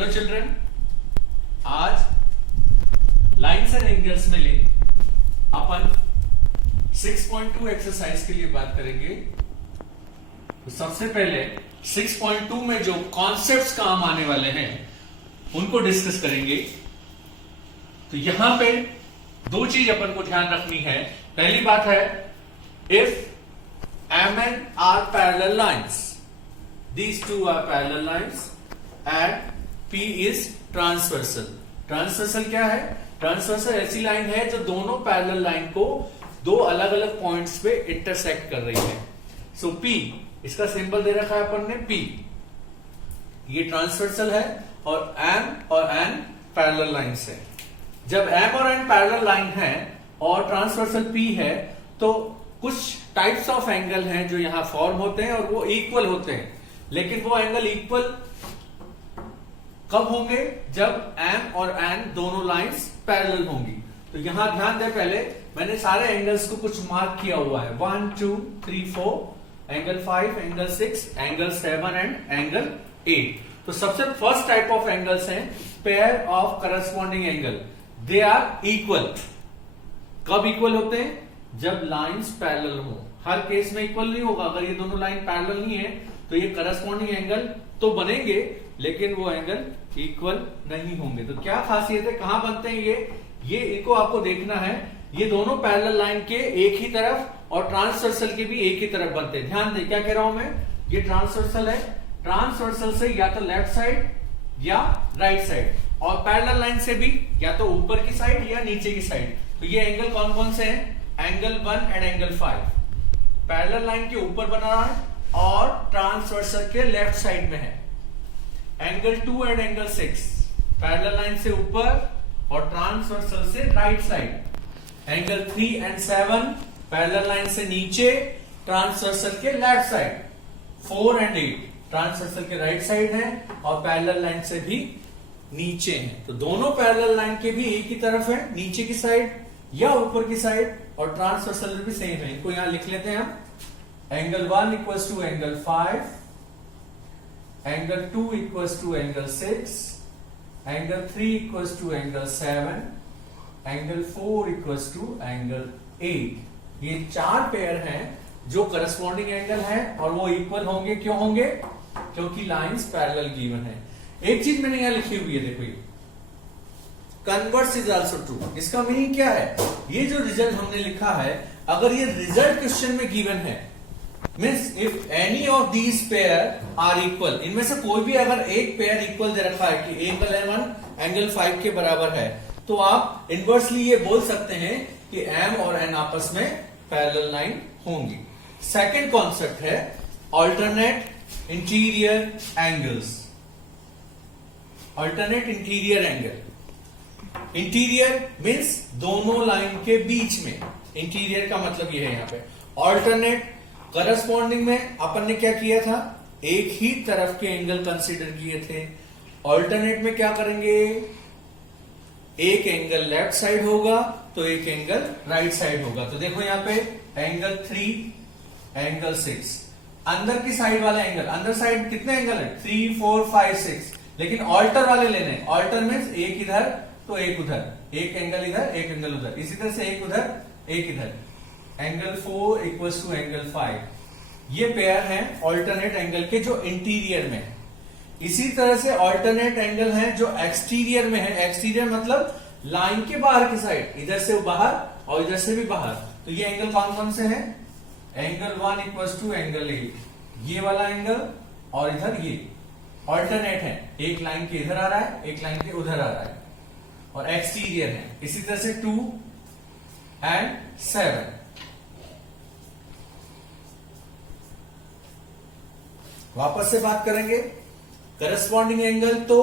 Hello children, आज lines and angles में ले अपन 6.2 एक्सरसाइज के लिए बात करेंगे। तो सबसे पहले 6.2 में जो कॉन्सेप्ट्स काम आने वाले हैं उनको डिस्कस करेंगे। तो यहां पे दो चीज अपन को ध्यान रखनी है। पहली बात है, if M N are parallel lines, these two are parallel lines and P is transversal। Transversal क्या है? ट्रांसवर्सल ऐसी लाइन है जो दोनों पैरेलल लाइन को दो अलग अलग पॉइंट्स पे इंटरसेक्ट कर रही है। सो P, इसका सिंबल दे रखा है अपन ने P, ये ट्रांसवर्सल है और M और N पैरेलल लाइंस है। जब M और N पैरेलल लाइन है और ट्रांसवर्सल P है तो कुछ टाइप्स ऑफ एंगल हैं जो यहां फॉर्म होते हैं और वो इक्वल होते हैं। लेकिन वो एंगल इक्वल कब होंगे? जब M और N दोनों लाइंस पैरेलल होंगी। तो यहां ध्यान दे, पहले मैंने सारे एंगल्स को कुछ मार्क किया हुआ है, 1 2 3 4, angle 5, angle 6, angle 7 and angle 8। तो सबसे फर्स्ट टाइप ऑफ एंगल्स हैं pair of corresponding angle, they are equal. कब इक्वल होते हैं? जब लाइंस पैरेलल हो। हर केस में इक्वल नहीं होगा। अगर ये दोनों लाइन पैरेलल नहीं है तो ये करस्पॉन्डिंग एंगल तो बनेंगे लेकिन वो एंगल इक्वल नहीं होंगे। तो क्या खासियत है, कहां बनते हैं ये इनको आपको देखना है। ये दोनों पैरेलल लाइन के एक ही तरफ और ट्रांसवर्सल के भी एक ही तरफ बनते हैं। ध्यान दे, क्या कह रहा हूं मैं, ये ट्रांसवर्सल है, ट्रांसवर्सल से या तो लेफ्ट साइड या राइट साइड, और पैरेलल लाइन से भी या तो ऊपर की साइड या नीचे की साइड। तो ये एंगल कौन कौन से हैं? Angle 1 and angle 5 parallel line के ऊपर बना रहा है और ट्रांसवर्सल के लेफ्ट साइड में है। Angle 2 and angle 6 parallel line से ऊपर और ट्रांसवर्सल से right side. Angle 3 and 7 parallel line से नीचे, ट्रांसवर्सल के लेफ्ट साइड। 4 एंड 8 ट्रांसवर्सल के राइट साइड है और पैरेलल लाइन से भी नीचे है। तो दोनों पैरेलल लाइन के भी एक ही तरफ है, नीचे की साइड या ऊपर की साइड, और ट्रांसवर्सल भी सेम है। इनको यहां लिख लेते हैं हम। Angle 1 equals to angle 5, angle 2 equals to angle 6, angle 3 equals to angle 7, angle 4 equals to angle 8। ये चार पेयर हैं जो करस्पॉन्डिंग एंगल है और वो इक्वल होंगे। क्यों होंगे? क्योंकि लाइंस पैरेलल गिवन है। एक चीज मैंने यहां लिखी हुई है, देखो, ये कन्वर्स इज आल्सो ट्रू। इसका मीनिंग क्या है? ये जो रिजल्ट हमने लिखा है, अगर ये रिजल्ट क्वेश्चन में गिवन है, means if any of these pair are equal, इनमें से कोई भी अगर एक पेयर इक्वल दे रखा है कि एंगल M1 एंगल 5 के बराबर है, तो आप इनवर्सली ये बोल सकते हैं कि M और N आपस में पैरेलल लाइन होंगी। सेकेंड कॉन्सेप्ट है alternate interior angles. Alternate interior angle, interior means दोनों लाइन के बीच में। इंटीरियर का मतलब यह है यहां पे। ऑल्टरनेट, करस्पॉन्डिंग में अपन ने क्या किया था? एक ही तरफ के एंगल कंसीडर किए थे। ऑल्टरनेट में क्या करेंगे? एक एंगल लेफ्ट साइड होगा तो एक एंगल राइट साइड होगा। तो देखो यहां पे एंगल 3, एंगल 6, अंदर की साइड वाला एंगल, अंदर साइड कितने एंगल है? 3 4 5 6, लेकिन ऑल्टर वाले लेने हैं। ऑल्टर मीन्स एक इधर तो एक उधर, एक एंगल इधर एक एंगल उधर, इसी तरह से एक उधर एक इधर। एंगल 4 इक्वल्स टू एंगल 5, ये पेयर हैं ऑल्टरनेट एंगल के जो इंटीरियर में है। इसी तरह से ऑल्टरनेट एंगल हैं जो एक्सटीरियर में है। एक्सटीरियर मतलब लाइन के बाहर की साइड, इधर से बाहर और इधर से भी बाहर। तो ये एंगल कौन कौन से हैं? एंगल 1 इक्वल्स टू एंगल 8, ये वाला एंगल, और इधर ये ऑल्टरनेट है। एक लाइन के इधर आ रहा है, एक लाइन के उधर आ रहा है, और एक्सटीरियर है। इसी तरह से 2 एंड 7। वापस से बात करेंगे। करस्पॉन्डिंग एंगल तो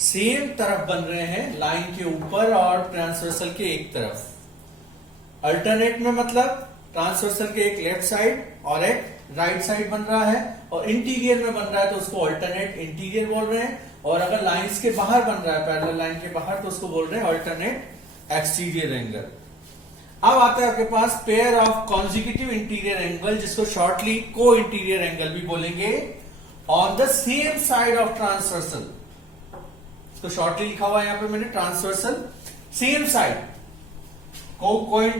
सेम तरफ बन रहे हैं, लाइन के ऊपर और ट्रांसवर्सल के एक तरफ। अल्टरनेट में मतलब ट्रांसवर्सल के एक लेफ्ट साइड और एक राइट साइड बन रहा है, और इंटीरियर में बन रहा है तो उसको अल्टरनेट इंटीरियर बोल रहे हैं। और अगर लाइंस के बाहर बन रहा है, पैरेलल लाइन के बाहर, तो उसको बोल रहे हैं अल्टरनेट एक्सटीरियर एंगल। अब आता है आपके पास pair of consecutive interior angle, जिसको शॉर्टली को इंटीरियर एंगल भी बोलेंगे, on the same side of transversal. तो शॉर्टली लिखा हुआ है यहाँ पे मैंने ट्रांसवर्सल, सेम साइड कोई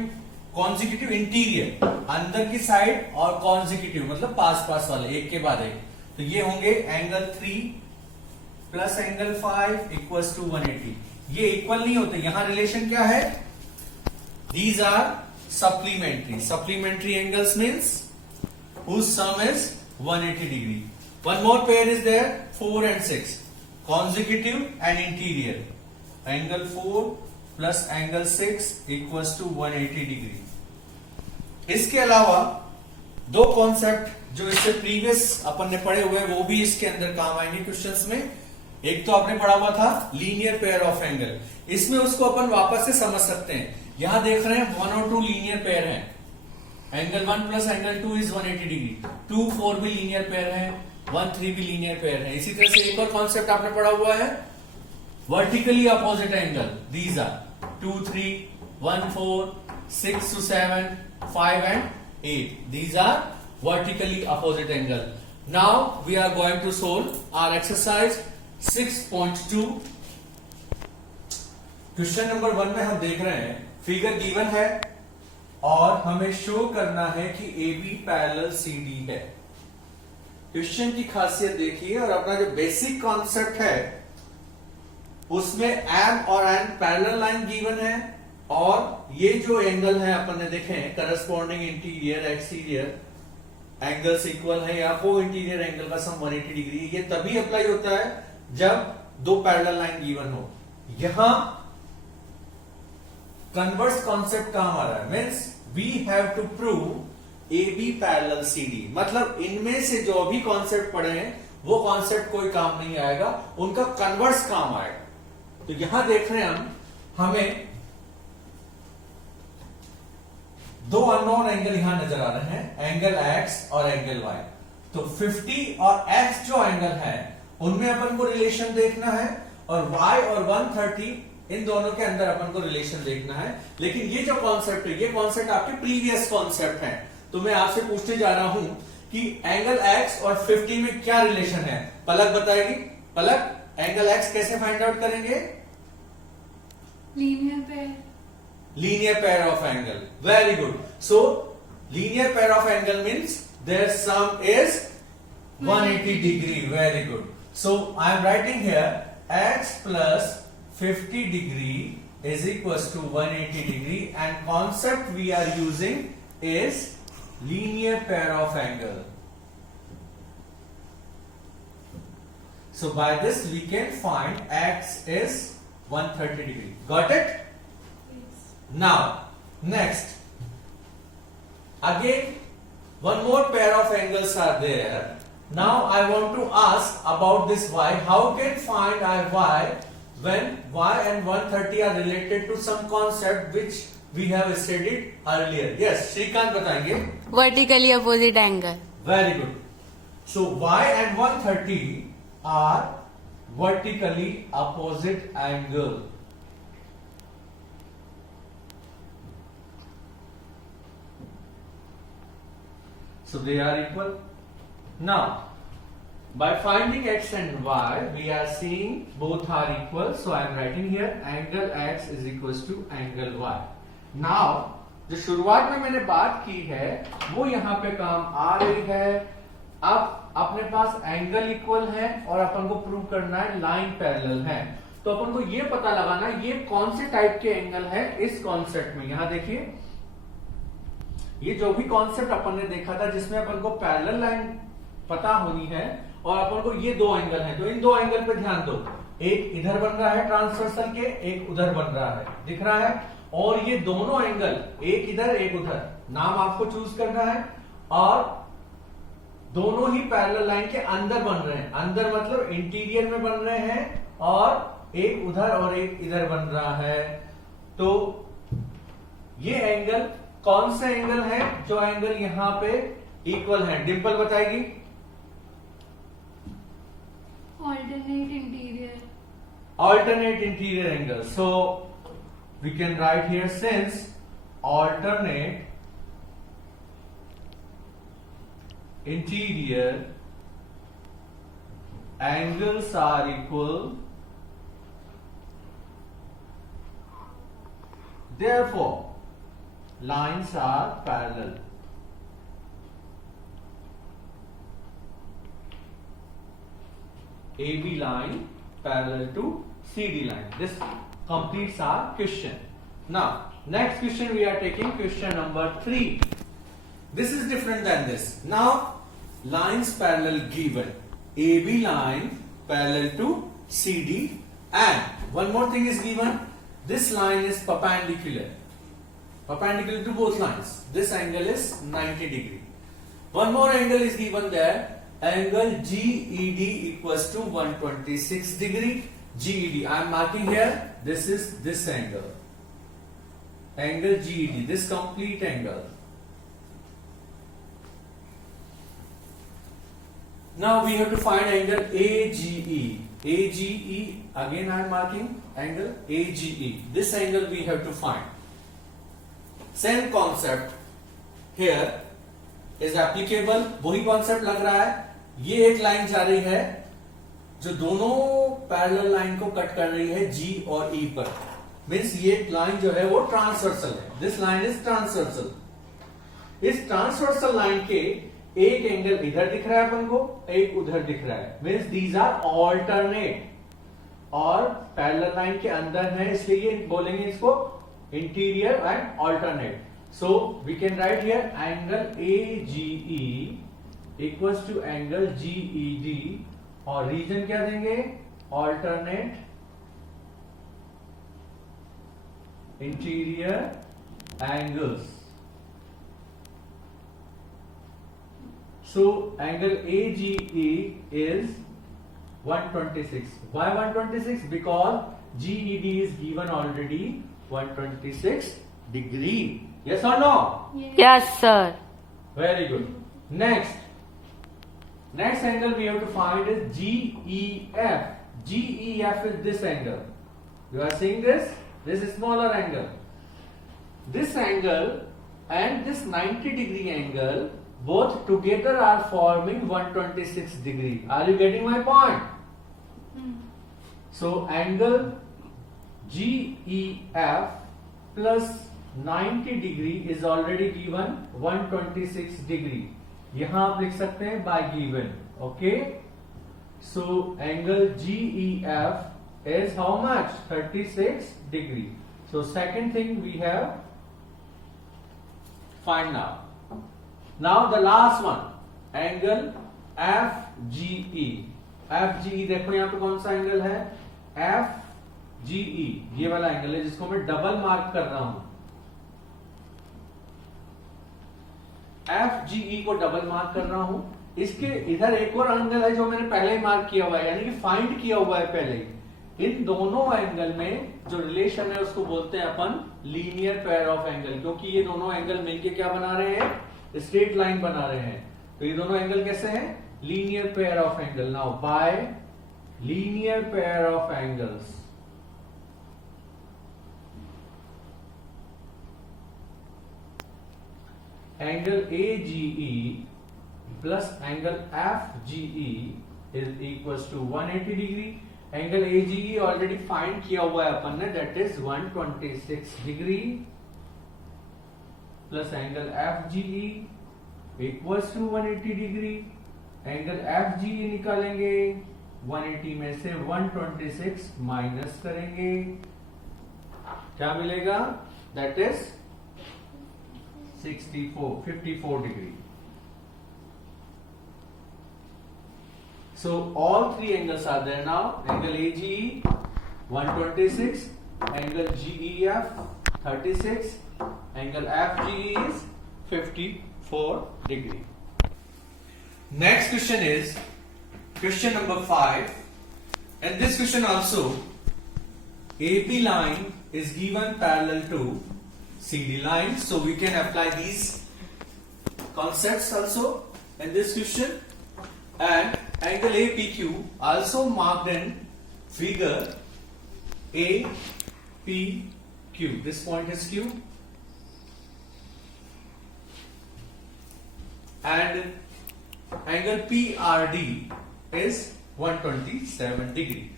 कॉन्जिक्यूटिव इंटीरियर, अंदर की साइड और कॉन्जिक्यूटिव मतलब पास पास वाले एक के बाद एक, तो ये होंगे angle 3 plus angle 5 equals to 180। ये इक्वल नहीं होते, यहां रिलेशन क्या है, these are supplementary angles means whose sum is 180 degree. One more pair is there, 4 and 6, consecutive and interior. Angle 4 plus angle 6 equals to 180 degree. इसके अलावा दो concept जो इससे प्रीवियस अपन ने पढ़े हुए वो भी इसके अंदर काम आएंगे क्वेश्चंस में। एक तो आपने पढ़ा हुआ था लीनियर पेयर ऑफ एंगल, इसमें उसको अपन वापस से समझ सकते हैं। यहां देख रहे हैं 1 और 2 लीनियर पेयर है, angle 1 plus angle 2 is 180 degree, 2 4 भी लीनियर पेयर है, 1 3 भी लीनियर पेयर है। इसी तरह से एक और कॉन्सेप्ट आपने पढ़ा हुआ है vertically opposite angle, these are 2 3 1 4 6 to 7 5 and 8, these are vertically opposite angle. Now we are going to solve our exercise 6.2. Question number 1 में हम देख रहे हैं फिगर गिवन है और हमें शो करना है कि AB पैरेलल CD है। क्वेश्चन की खासियत देखिए और अपना जो बेसिक कॉन्सेप्ट है उसमें M और N पैरेलल लाइन गिवन है और ये जो एंगल है अपन ने देखे corresponding interior exterior angles equal है या को इंटीरियर एंगल का सम 180 डिग्री। ये तभी अप्लाई होता है जब दो पैरेलल लाइन गिवन हो। यहां कन्वर्स कॉन्सेप्ट काम आ रहा है, means we have to prove A B parallel C D, मतलब इनमें से जो भी कॉन्सेप्ट पढ़े हैं वो कॉन्सेप्ट कोई काम नहीं आएगा, उनका कन्वर्स काम आएगा। तो यहां देख रहे हैं हमें दो अननोन एंगल यहां नजर आ रहे हैं, एंगल x और एंगल y। तो 50 और x जो एंगल है उनमें अपन को रिलेशन देखना है और y और 130 इन दोनों के अंदर अपन को रिलेशन देखना है। लेकिन ये जो कॉन्सेप्ट है ये कॉन्सेप्ट आपके प्रीवियस कॉन्सेप्ट है, तो मैं आपसे पूछने जा रहा हूं कि एंगल x और 50 में क्या रिलेशन है। पलक बताएगी। पलक, एंगल x कैसे फाइंड आउट करेंगे? Linear pair of angle. Very good. So linear pair of angle means their sum is 180 degree. Very good. So I am writing here x plus 50 degree is equals to 180 degree, and concept we are using is linear pair of angle. So by this we can find x is 130 degree. Got it? Now, next, again, one more pair of angles are there. Now, I want to ask about this y. How can find y when y and 130 are related to some concept which we have studied earlier? Yes, Shrikant बताएंगे. Vertically opposite angle. Very good. So, y and 130 are vertically opposite angle. So they are equal. Now, by finding x and y, we are seeing both are equal. So I am writing here angle x is equals to angle y. Now, जो शुरुआत में मैंने बात की है वो यहाँ पे काम आ रही है। अब अपने पास एंगल इक्वल है और अपन को प्रूव करना है लाइन पैरेलल है, तो अपन को ये पता लगाना ये कौन से टाइप के एंगल है इस कॉन्सेप्ट में। यहाँ देखिए ये जो भी कॉन्सेप्ट अपन ने देखा था जिसमें अपन को पैरेलल लाइन पता होनी है और अपन को ये दो एंगल हैं, तो इन दो एंगल पे ध्यान दो। एक इधर बन रहा है ट्रांसवर्सल के, एक उधर बन रहा है, दिख रहा है। और ये दोनों एंगल एक इधर एक उधर, नाम आपको चूज करना है, और दोनों ही पैरेलल लाइन के अंदर बन रहे हैं। अंदर मतलब इंटीरियर में बन रहे हैं और एक उधर और एक इधर बन रहा है। तो ये एंगल कौन सा एंगल है जो एंगल यहां पे इक्वल है? डिंपल बताएगी। alternate interior angle. So we can write here, since alternate interior angles are equal, Therefore, lines are parallel. AB line parallel to CD line. This completes our question. Now, next question we are taking question number 3. This is different than this. Now, lines parallel given. AB line parallel to CD, and one more thing is given. This line is perpendicular to both lines. This angle is 90 degree. One more angle is given there. Angle GED equals to 126 degree. GED, I am marking here. This is this angle. Angle GED, this complete angle. Now we have to find angle AGE. AGE, again I am marking angle AGE. This angle we have to find. Same concept here is applicable. वही concept लग रहा है. ये एक line जा रही है जो दोनों पैरेलल लाइन को कट कर रही है G और E पर. मीन्स ये लाइन जो है वो ट्रांसवर्सल है. This line is transversal. इस ट्रांसवर्सल लाइन के एक एंगल इधर दिख रहा है अपन को, एक उधर दिख रहा है. मीन्स दीज आर ऑल्टरनेट और पैरेलल लाइन के अंदर है, इसलिए बोलेंगे इसको interior and alternate. So we can write here angle AGE equals to angle GED और रीजन क्या देंगे? Alternate interior angles. So angle AGE is 126. Why 126? Because GED is given already 126 degree. Yes or no? Yes, sir. Very good. Next angle we have to find is GEF. GEF is this angle. You are seeing this? This is smaller angle. This angle and this 90 degree angle both together are forming 126 degree. Are you getting my point? So angle GEF plus 90 degree is already given 126 degree. यहां आप लिख सकते हैं by given. Okay? So angle GEF is how much? 36 degree. So second thing we have find now. Now the last one, angle FGE. FGE देखो यहां पे कौन सा एंगल है? FGE, ये वाला एंगल है जिसको मैं डबल मार्क कर रहा हूं. FGE को डबल मार्क कर रहा हूं. इसके इधर एक और एंगल है जो मैंने पहले ही मार्क किया हुआ है, यानी कि फाइंड किया हुआ है पहले ही. इन दोनों एंगल में जो रिलेशन है उसको बोलते हैं अपन लीनियर पेयर ऑफ एंगल, क्योंकि ये दोनों एंगल मिलके क्या बना रहे हैं? स्ट्रेट लाइन बना रहे हैं. तो ये दोनों एंगल कैसे हैं? Linear pair of angle. Now by linear pair of angles angle AGE plus angle FGE is equals to 180 degree. Angle AGE already find किया हुआ है अपन ने, that is 126 degree plus angle FGE equals to 180 degree. Angle FGE निकालेंगे, 180 में से 126 minus करेंगे, क्या मिलेगा? That is 54 degree. So all three angles are there now. Angle AGE 126, angle GEF 36, angle FGE is 54 degree. Next question is question number 5. And this question also, AB line is given parallel to CD line, so we can apply these concepts also in this question. And angle APQ also marked in figure APQ. This point is Q, and angle PRD is 127 degree.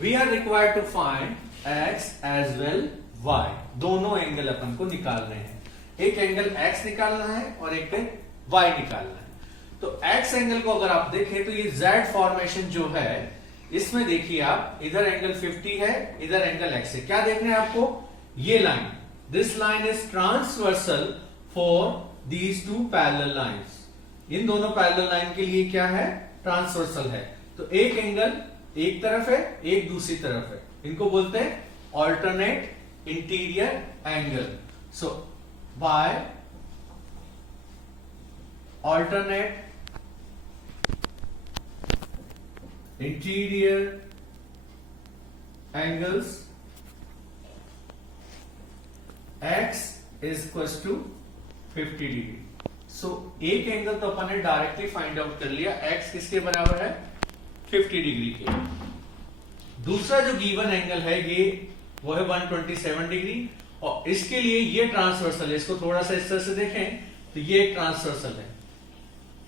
We are required to find X as well y, दोनों angle अपन को निकालने हैं। एक angle x निकालना है और एक y निकालना है। तो x एंगल को अगर आप देखें तो ये Z फॉर्मेशन जो है, इसमें देखिए आप, इधर एंगल 50 है, इधर एंगल x है। क्या देखना है आपको? ये line, this line is transversal for these two parallel lines. इन दोनों पैरेलल लाइन के लिए क्या है? ट्रांसवर्सल है। तो एक एंगल एक तरफ है, एक दूसरी तरफ है, इनको बोलते हैं alternate interior angle. So by alternate interior angles x is equals to 50 degree. So एक एंगल तो अपन ने डायरेक्टली फाइंड आउट कर लिया, x किसके बराबर है? 50 डिग्री के। दूसरा जो गिवन एंगल है ये वो है 127 डिग्री, और इसके लिए ये ट्रांसवर्सल है। इसको थोड़ा सा इस तरह से देखें तो ये एक ट्रांसवर्सल है।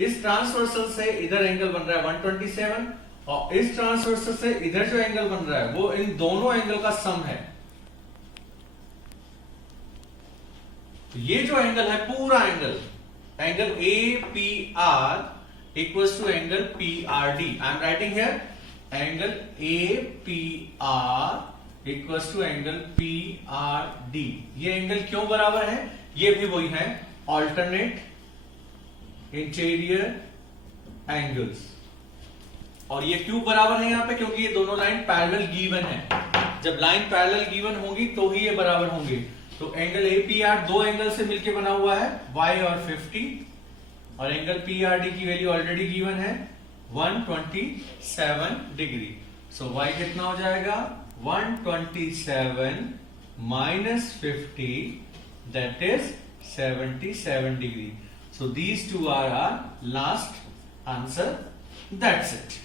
इस ट्रांसवर्सल से इधर एंगल बन रहा है 127, और इस ट्रांसवर्सल से इधर जो एंगल बन रहा है वो इन दोनों एंगल का सम है। तो ये जो एंगल है, पूरा angle, angle APR equals to angle PRD। I am writing here angle APR equals to angle PRD। ये एंगल क्यों बराबर है? ये भी वही है, ऑल्टरनेट इंटीरियर एंगल्स। और ये क्यों बराबर है यहाँ पे? क्योंकि ये दोनों लाइन पैरेलल गिवन है। जब लाइन पैरेलल गिवन होगी तो ही ये बराबर होंगे। तो एंगल APR दो एंगल से मिलके बना हुआ है, y और 50, और एंगल PRD की वैल्यू ऑलरेडी गिवन है 127 डिग्री। सो y कितना हो जाएगा? 127 minus 50, that is 77 degree. So these two are are last answer. That's it.